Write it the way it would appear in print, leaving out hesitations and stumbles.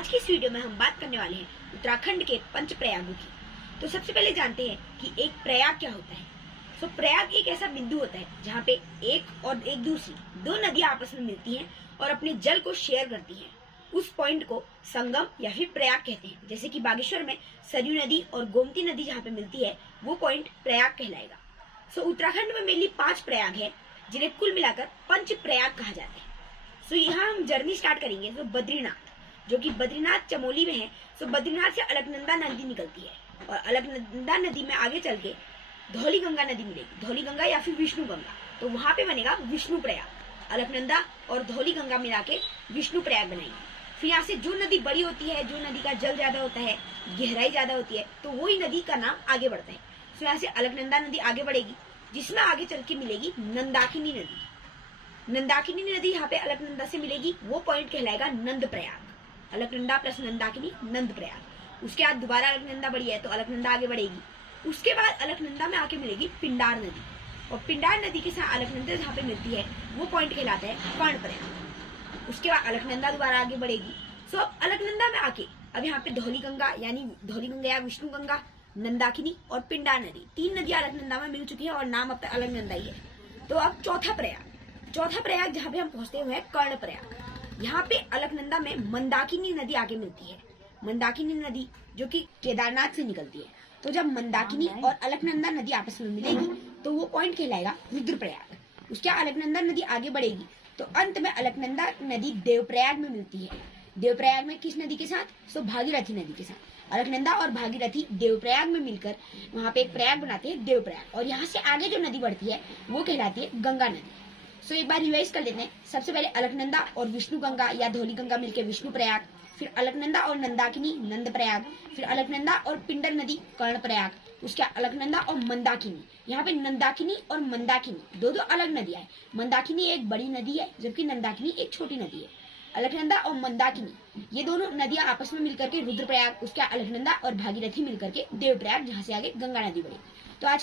आज की इस वीडियो में हम बात करने वाले हैं उत्तराखंड के पंच प्रयागों की। तो सबसे पहले जानते हैं कि एक प्रयाग क्या होता है। तो प्रयाग एक ऐसा बिंदु होता है जहाँ पे एक और एक दूसरी दो नदियां आपस में मिलती हैं और अपने जल को शेयर करती हैं। उस पॉइंट को संगम या फिर प्रयाग कहते हैं। जैसे कि बागेश्वर में सरयू नदी और गोमती नदी जहाँ पे मिलती है वो पॉइंट प्रयाग कहलाएगा। सो उत्तराखंड में मेनली 5 प्रयाग है जिन्हें कुल मिलाकर पंच प्रयाग कहा जाता है। सो यहाँ हम जर्नी स्टार्ट करेंगे तो बद्रीनाथ, जो कि बद्रीनाथ चमोली में है। सो बद्रीनाथ से अलकनंदा नदी निकलती है और अलकनंदा नदी में आगे चल के धौली गंगा नदी मिलेगी, धौली गंगा या फिर विष्णु गंगा। तो वहां पे बनेगा विष्णु प्रयाग। अलकनंदा और धौली गंगा मिला के विष्णु प्रयाग बनाएंगे। फिर यहाँ से जो नदी बड़ी होती है, जो नदी का जल ज्यादा होता है, गहराई ज्यादा होती है, तो वही नदी का नाम आगे बढ़ता है। तो यहाँ से अलकनंदा नदी आगे बढ़ेगी जिसमें आगे चल के मिलेगी नंदाकिनी नदी। नंदाकिनी नदी यहाँ पे अलकनंदा से मिलेगी, वो पॉइंट कहलाएगा नंद प्रयाग। अलकनंदा प्लस नंदाकिनी नंद प्रयाग। उसके बाद दोबारा अलकनंदा बढ़ी है तो अलकनंदा आगे बढ़ेगी। उसके बाद अलकनंदा में आके मिलेगी पिंडार नदी और पिंडार नदी के साथ अलकनंदा जहाँ पे मिलती है वो पॉइंट कहलाता है कर्ण प्रयाग। उसके बाद अलकनंदा दोबारा आगे बढ़ेगी। सो अब अलकनंदा में आके अब यहाँ पे धौली गंगा यानी धौली गंगा या विष्णु गंगा, नंदाकिनी और पिंडार नदी, 3 नदियां अलकनंदा में मिल चुकी है और नाम अब तक अलकनंदा ही है। तो अब चौथा प्रयाग जहाँ पे हम पहुंचते हुए हैं कर्ण प्रयाग। यहाँ पे अलकनंदा में मंदाकिनी नदी आगे मिलती है। मंदाकिनी नदी जो कि केदारनाथ से निकलती है। तो जब मंदाकिनी और अलकनंदा नदी आपस में मिलेगी तो वो पॉइंट कहलाएगा रुद्रप्रयाग। उसके अलकनंदा नदी आगे बढ़ेगी तो अंत में अलकनंदा नदी देवप्रयाग में मिलती है। देवप्रयाग में किस नदी के साथ? सो भागीरथी नदी के साथ। अलकनंदा और भागीरथी देवप्रयाग में मिलकर वहां पे एक प्रयाग बनाते हैं देवप्रयाग। और यहाँ से आगे जो नदी बढ़ती है वो कहलाती है गंगा नदी। सो एक बार रिवाइज कर लेते हैं। सबसे पहले अलकनंदा और विष्णु गंगा या धौली गंगा मिलकर विष्णु प्रयाग, फिर अलकनंदा और नंदाकिनी नंद प्रयाग, फिर अलकनंदा और पिंडर नदी कर्ण प्रयाग, उसके अलकनंदा और मंदाकिनी। यहाँ पे नंदाकिनी और मंदाकिनी दो अलग नदियां हैं। मंदाकिनी एक बड़ी नदी है जबकि नंदाकिनी एक छोटी नदी है। अलकनंदा और मंदाकिनी ये दोनों नदियां आपस में मिलकर के रुद्रप्रयाग, उसके अलकनंदा और भागीरथी मिलकर के देवप्रयाग, जहाँ से आगे गंगा नदी बढ़ी। तो आज